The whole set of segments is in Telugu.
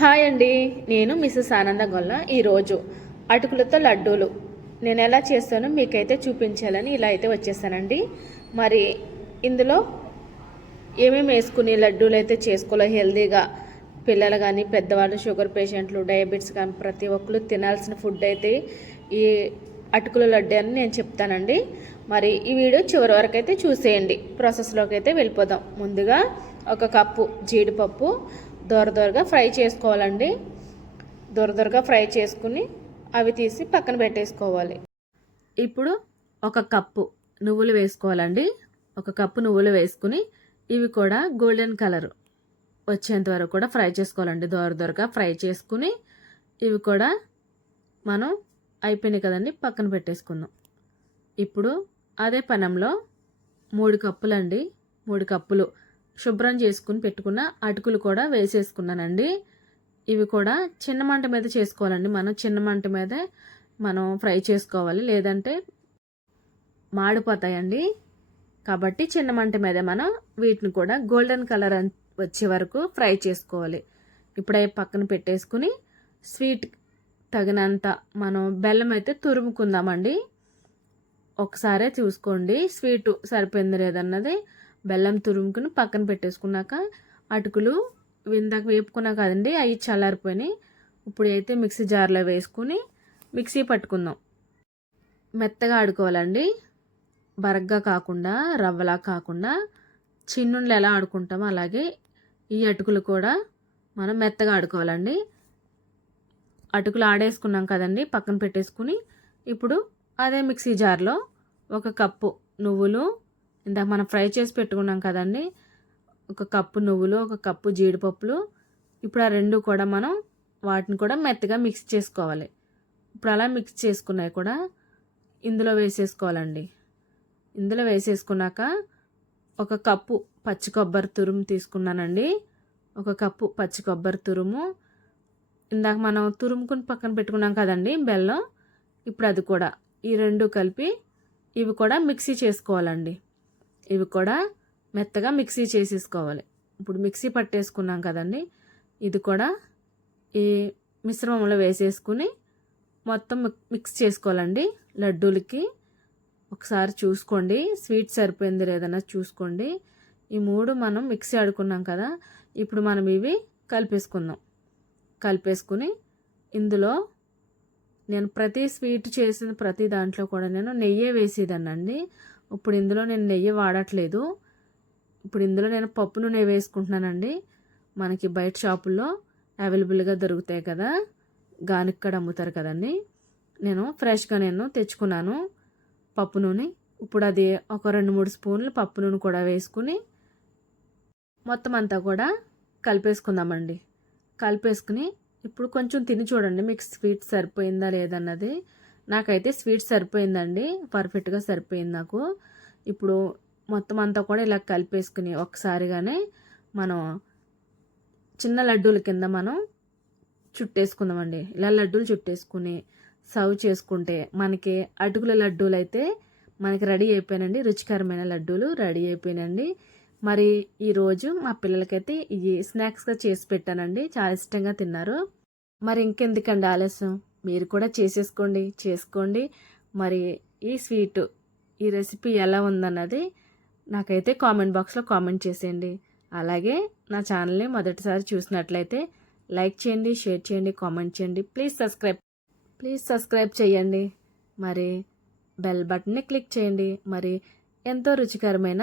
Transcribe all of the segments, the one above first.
హాయ్ అండి. నేను మిస్సెస్ ఆనంద గొల్ల ఈరోజు అటుకులతో లడ్డూలు. నేను ఎలా చేస్తానో మీకైతే చూపించాలని ఇలా అయితే వచ్చేసానండి. మరి ఇందులో ఏమేమి వేసుకుని లడ్డూలు అయితే చేసుకోవాలో హెల్తీగా పిల్లలు కానీ పెద్దవాళ్ళు షుగర్ పేషెంట్లు డయాబెటీస్ కానీ ప్రతి ఒక్కరు తినాల్సిన ఫుడ్ అయితే ఈ అటుకుల లడ్డు అని నేను చెప్తానండి. మరి ఈ వీడియో చివరి వరకు అయితే చూసేయండి. ప్రాసెస్లోకి అయితే వెళ్ళిపోదాం. ముందుగా ఒక కప్పు జీడిపప్పు దోర దొరగా ఫ్రై చేసుకోవాలండి. దొర దొరగా ఫ్రై చేసుకుని అవి తీసి పక్కన పెట్టేసుకోవాలి. ఇప్పుడు ఒక కప్పు నువ్వులు వేసుకోవాలండి. ఒక కప్పు నువ్వులు వేసుకుని ఇవి కూడా గోల్డెన్ కలర్ వచ్చేంత వరకు కూడా ఫ్రై చేసుకోవాలండి. దోర దొరగా ఫ్రై చేసుకుని ఇవి కూడా మనం అయిపోయినాయి కదండి పక్కన పెట్టేసుకుందాం. ఇప్పుడు అదే పనంలో మూడు కప్పులండి. మూడు కప్పులు శుభ్రం చేసుకుని పెట్టుకున్న అటుకులు కూడా వేసేసుకున్నానండి. ఇవి కూడా చిన్న మంట మీద చేసుకోవాలండి. మనం చిన్న మంట మీదే మనం ఫ్రై చేసుకోవాలి. లేదంటే మాడిపోతాయండి. కాబట్టి చిన్న మంట మీద మనం వీటిని కూడా గోల్డెన్ కలర్ వచ్చే వరకు ఫ్రై చేసుకోవాలి. ఇప్పుడే పక్కన పెట్టేసుకుని స్వీట్ తగినంత మనం బెల్లం అయితే తురుముకుందామండి. ఒకసారే చూసుకోండి. స్వీటు సరిపోయింది లేదన్నది బెల్లం తురుముకుని పక్కన పెట్టేసుకున్నాక అటుకులు ఇందాక వేపుకున్నా కదండి అవి చల్లారిపోయినాయి. ఇప్పుడు అయితే మిక్సీ జార్లో వేసుకుని మిక్సీ పట్టుకుందాం. మెత్తగా ఆడుకోవాలండి. బరగ్గా కాకుండా రవ్వలా కాకుండా చిన్నుండ్లు ఎలా ఆడుకుంటామో అలాగే ఈ అటుకులు కూడా మనం మెత్తగా ఆడుకోవాలండి. అటుకులు ఆడేసుకున్నాం కదండి పక్కన పెట్టేసుకుని ఇప్పుడు అదే మిక్సీ జార్లో ఒక కప్పు నువ్వులు ఇందాక మనం ఫ్రై చేసి పెట్టుకున్నాం కదండి. ఒక కప్పు నువ్వులు ఒక కప్పు జీడిపప్పులు. ఇప్పుడు ఆ రెండు కూడా మనం వాటిని కూడా మెత్తగా మిక్స్ చేసుకోవాలి. ఇప్పుడు అలా మిక్స్ చేసుకున్నాయి కూడా ఇందులో వేసేసుకోవాలండి. ఇందులో వేసేసుకున్నాక ఒక కప్పు పచ్చి కొబ్బరి తురుము తీసుకున్నానండి. ఒక కప్పు పచ్చి కొబ్బరి తురుము. ఇందాక మనం తురుముకుని పక్కన పెట్టుకున్నాం కదండి బెల్లం. ఇప్పుడు అది కూడా ఈ రెండు కలిపి ఇవి కూడా మిక్సీ చేసుకోవాలండి. ఇవి కూడా మెత్తగా మిక్సీ చేసేసుకోవాలి. ఇప్పుడు మిక్సీ పట్టేసుకున్నాం కదండి. ఇది కూడా ఈ మిశ్రమంలో వేసేసుకుని మొత్తం మిక్స్ చేసుకోవాలండి. లడ్డూలకి ఒకసారి చూసుకోండి. స్వీట్ సరిపోయింది లేదన్నా చూసుకోండి. ఈ మూడు మనం మిక్సీ ఆడుకున్నాం కదా. ఇప్పుడు మనం ఇవి కలిపేసుకుందాం. కలిపేసుకుని ఇందులో నేను ప్రతి స్వీట్ చేసిన ప్రతి దాంట్లో కూడా నేను నెయ్యే వేసేదానండి ఇప్పుడు ఇందులో నేను నెయ్యి వాడట్లేదు. ఇప్పుడు ఇందులో నేను పప్పు నూనె వేసుకుంటున్నానండి. మనకి బయట షాపుల్లో అవైలబుల్గా దొరుకుతాయి కదా. గానిక్కడ అమ్ముతారు కదండి. నేను ఫ్రెష్గా నేను తెచ్చుకున్నాను పప్పు నూనె. ఇప్పుడు అది ఒక రెండు మూడు స్పూన్లు పప్పు నూనె కూడా వేసుకుని మొత్తం అంతా కూడా కలిపేసుకుందామండి. కలిపేసుకుని ఇప్పుడు కొంచెం తిని చూడండి. మీకు స్వీట్ సరిపోయిందా లేదన్నది. నాకైతే స్వీట్ సరిపోయిందండి. పర్ఫెక్ట్గా సరిపోయింది నాకు. ఇప్పుడు మొత్తం అంతా కూడా ఇలా కలిపేసుకుని ఒకసారిగానే మనం చిన్న లడ్డూల కింద మనం చుట్టేసుకుందామండి. ఇలా లడ్డూలు చుట్టేసుకుని సర్వ్ చేసుకుంటే మనకి అటుకుల లడ్డూలు అయితే మనకి రెడీ అయిపోయినండి రుచికరమైన లడ్డూలు రెడీ అయిపోయినండి మరి ఈరోజు మా పిల్లలకైతే ఇవి స్నాక్స్గా చేసి పెట్టానండి. చాలా ఇష్టంగా తిన్నారు. మరి ఇంకెందుకండి ఆలస్యం? మీరు కూడా చేసేసుకోండి చేసుకోండి. మరి ఈ స్వీట్ ఈ రెసిపీ ఎలా ఉందన్నది నాకైతే కామెంట్ బాక్స్లో కామెంట్ చేసేయండి. అలాగే నా ఛానల్ని మొదటిసారి చూసినట్లయితే లైక్ చేయండి షేర్ చేయండి కామెంట్ చేయండి. ప్లీజ్ సబ్స్క్రైబ్ ప్లీజ్ సబ్స్క్రైబ్ చేయండి. మరి బెల్ బటన్ని క్లిక్ చేయండి. మరి ఎంతో రుచికరమైన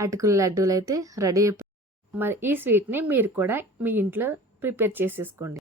అటుకుల లడ్డూలు అయితే రెడీ అయిపోయి మరి ఈ స్వీట్ని మీరు కూడా మీ ఇంట్లో ప్రిపేర్ చేసేసుకోండి.